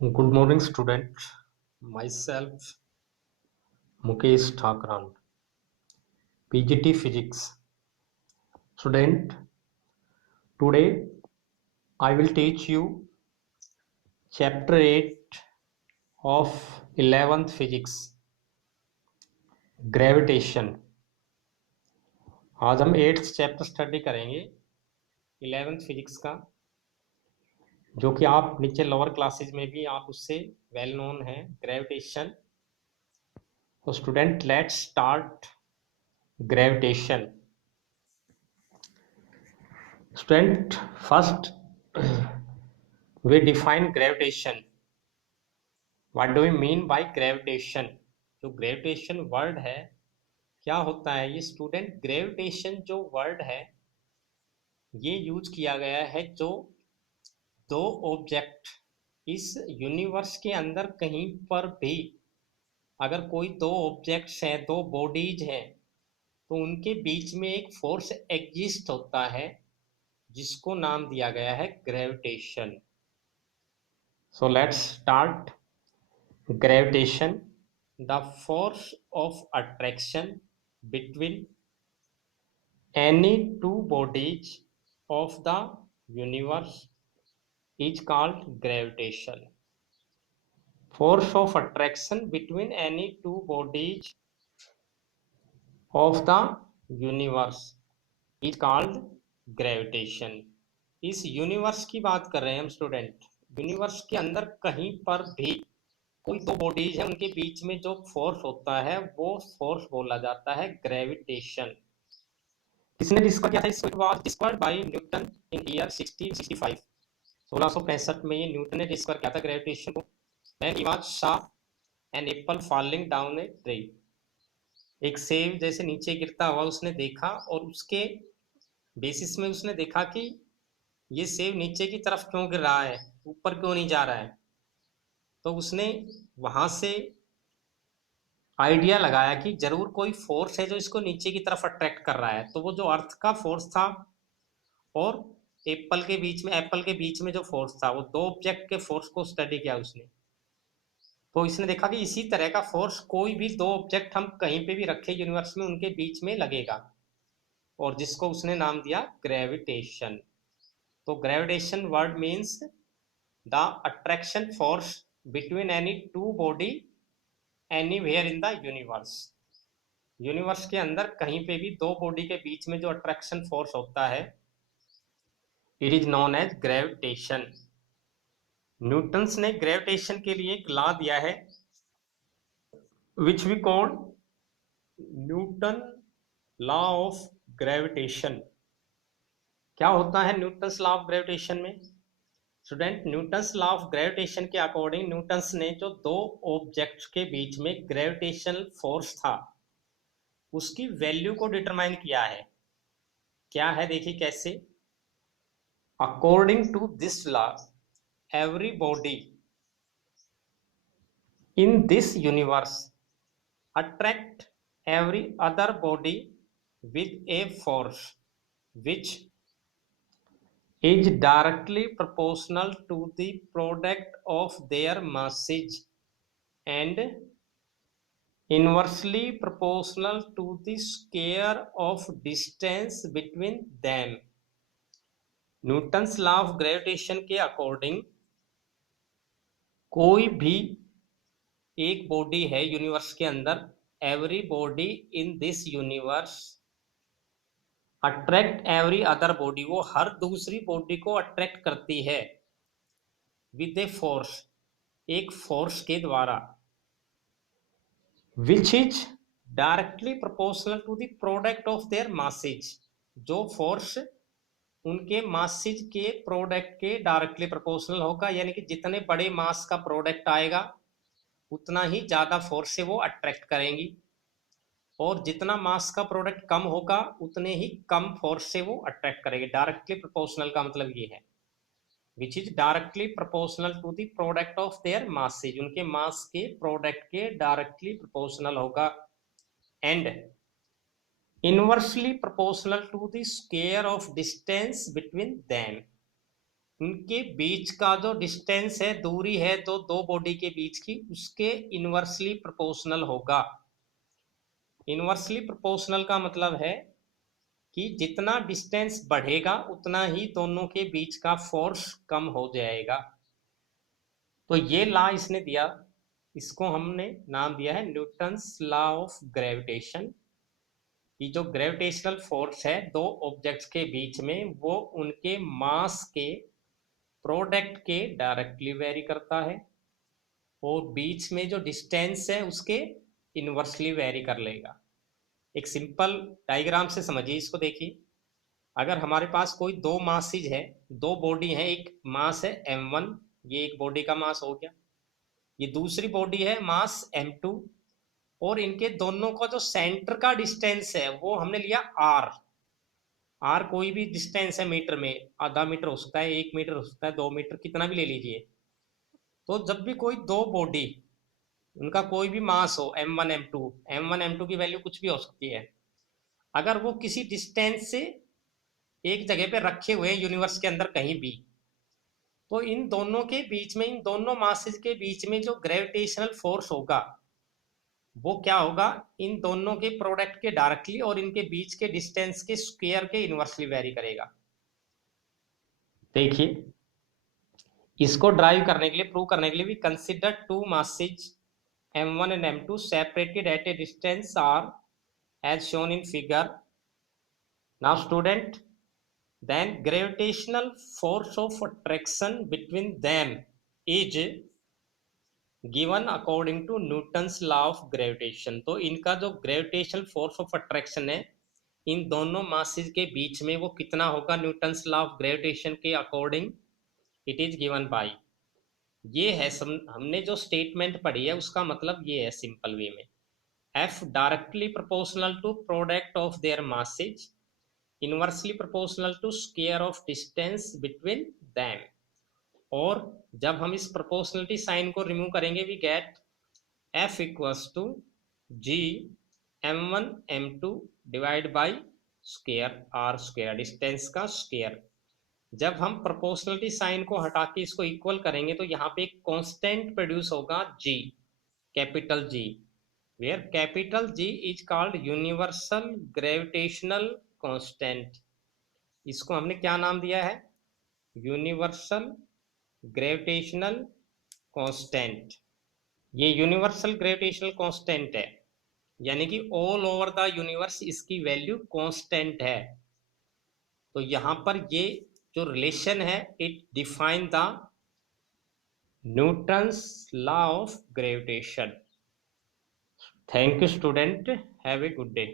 Good morning, students. Myself, Mukesh Thakran, PGT Physics. Student, today I will teach you Chapter 8 of 11th Physics, Gravitation. आज हम 8th chapter study करेंगे 11th physics का, जो कि आप नीचे लोअर क्लासेज में भी आप उससे वेल नोन है, ग्रेविटेशन. तो student, let's start gravitation. Student, first we define gravitation. What do we mean by gravitation? जो gravitation वर्ड है क्या होता है ये स्टूडेंट? ग्रेविटेशन जो वर्ड है ये यूज किया गया है जो दो ऑब्जेक्ट इस यूनिवर्स के अंदर कहीं पर भी अगर कोई दो ऑब्जेक्ट्स हैं, दो बॉडीज हैं, तो उनके बीच में एक फोर्स एग्जिस्ट होता है जिसको नाम दिया गया है gravitation. So let's start. Gravitation, the force of attraction between any two bodies of the universe is called gravitation. Force of attraction between any two bodies of the universe is called gravitation. इस universe की बात कर रहे हैं हम student. Universe के अंदर कहीं पर भी कोई दो बॉडीज है, उनके बीच में जो फोर्स होता है वो फोर्स बोला जाता है ग्रेविटेशन. किसने डिस्कवर किया था इसको? It was discovered by Newton in year 1665. 1665 में ये न्यूटन ने डिस्कवर किया था ग्रेविटेशन को. When he was saw an apple falling down a tree. एक सेब जैसे नीचे गिरता हुआ उसने देखा और उसके बेसिस में उसने देखा कि ये सेब नीचे की तरफ क्यों गिर रहा है, ऊपर क्यों नहीं जा रहा है. तो उसने वहां से आइडिया लगाया कि जरूर कोई फोर्स है जो इसको नीचे की तरफ अट्रैक्ट कर रहा है. तो वो जो अर्थ का फोर्स था और एप्पल के बीच में जो फोर्स था, वो दो ऑब्जेक्ट के फोर्स को स्टडी किया उसने. तो इसने देखा कि इसी तरह का फोर्स कोई भी दो ऑब्जेक्ट हम कहीं पे भी रखे यूनिवर्स में, उनके बीच में लगेगा, और जिसको उसने नाम दिया ग्रेविटेशन. तो gravitation word means the attraction force between any two body anywhere in the universe. Universe के अंदर कहीं पे भी दो बॉडी के बीच में जो अट्रैक्शन फोर्स होता है, it is known as gravitation. Newton's ने ग्रेविटेशन के लिए एक लॉ दिया है which we call Newton law of gravitation. क्या होता है न्यूटन्स लॉ ऑफ ग्रेविटेशन में? Student, Newton's law of gravitation के अकॉर्डिंग न्यूटन्स ने जो दो ऑब्जेक्ट्स के बीच में ग्रेविटेशनल फोर्स था उसकी वैल्यू को डिटरमाइन किया है. क्या है देखिए कैसे. According to this law, every body in this universe attract every other body with a force which is directly proportional to the product of their masses and inversely proportional to the square of distance between them. Newton's law of gravitation के अकॉर्डिंग कोई भी एक body है universe के अंदर, every body in this universe attract every other body, वो हर दूसरी बॉडी को अट्रैक्ट करती है विद ए फोर्स, एक फोर्स के द्वारा, which is directly proportional to the product of their masses. जो फोर्स उनके मासेज के प्रोडक्ट के डायरेक्टली प्रोपोर्शनल होगा, यानी कि जितने बड़े मास का प्रोडक्ट आएगा उतना ही ज्यादा फोर्स से वो अट्रैक्ट करेंगी, और जितना मास का प्रोडक्ट कम होगा उतने ही कम फोर्स से वो अट्रैक्ट करेंगे. डायरेक्टली प्रोपोर्शनल का मतलब ये है which is directly proportional to the product of their masses, उनके मास के प्रोडक्ट के डायरेक्टली प्रोपोर्शनल होगा, and inversely proportional to the square of distance between them. उनके बीच का जो डिस्टेंस है, दूरी है तो दो बॉडी के बीच की, उसके इनवर्सली प्रोपोर्शनल होगा। इनवर्सली प्रोपोर्शनल का मतलब है कि जितना डिस्टेंस बढ़ेगा उतना ही दोनों के बीच का फोर्स कम हो जाएगा। तो ये लॉ इसने दिया, इसको हमने नाम दिया है न्यूटन्स लॉ ऑफ ग्रेविटेशन। कि जो ग्रेविटेशनल फोर्स है दो ऑब्जेक्ट्स के बीच में, वो उनके मास के प्रोडक्ट के डायरेक्टली वेरी करता है, और बीच में जो डिस्टेंस है उसके इनवर्सली वेरी कर लेगा। एक सिंपल डायग्राम से समझिए इसको, देखिए। अगर हमारे पास कोई दो मासेज है, दो बॉडी है, एक मास है m1, ये एक बॉडी का मास हो गया, ये दूसरी बॉडी है मास m2, और इनके दोनों का जो सेंटर का डिस्टेंस है वो हमने लिया r। r कोई भी डिस्टेंस है मीटर में, आधा मीटर हो सकता है, 1 मीटर हो सकता है, 2 मीटर, कितना भी ले लीजिए। तो जब भी कोई दो बॉडी, उनका कोई भी मास हो m1 m2, m1 m2 की वैल्यू कुछ भी हो सकती है, अगर वो किसी डिस्टेंस से एक जगह पे रखे हुए हैं यूनिवर्स के अंदर कहीं भी, तो इन दोनों के बीच में, इन दोनों मासेस के बीच में जो ग्रेविटेशनल फोर्स होगा वो क्या होगा, इन दोनों के प्रोडक्ट के डायरेक्टली और इनके बीच के डिस्टेंस के स्क्वायर के इनवर्सली वेरी करेगा। देखिए, इसको ड्राइव करने के लिए, प्रूव करने के लिए, भी consider two masses m1 and m2 separated at a distance r as shown in figure. Now student, then gravitational force of attraction between them is given according to Newton's law of gravitation. तो इनका जो gravitational force of attraction है इन दोनों masses के बीच में, वो कितना होगा न्यूटन्स लॉ ऑफ ग्रेविटेशन के according, it is given by, ये है हमने जो स्टेटमेंट पढ़ी है उसका मतलब ये है सिंपल वे में, F directly proportional to product of their masses, inversely proportional to square of distance between them। और जब हम इस प्रोपोर्शनलिटी साइन को रिमूव करेंगे, we get F equals to G m1 m2 divide by square r square, distance का square. जब हम proportionality sign को हटा के इसको इक्वल करेंगे तो यहाँ पे एक कांस्टेंट प्रोड्यूस होगा G, capital G, where capital G is called universal gravitational constant। इसको हमने क्या नाम दिया है, यूनिवर्सल ग्रेविटेशनल कांस्टेंट। ये यूनिवर्सल ग्रेविटेशनल कांस्टेंट है, यानी कि ऑल ओवर द यूनिवर्स इसकी वैल्यू कांस्टेंट है। तो यहाँ पर ये जो रिलेशन है, it define the Newton's law of gravitation. Thank you student, have a good day.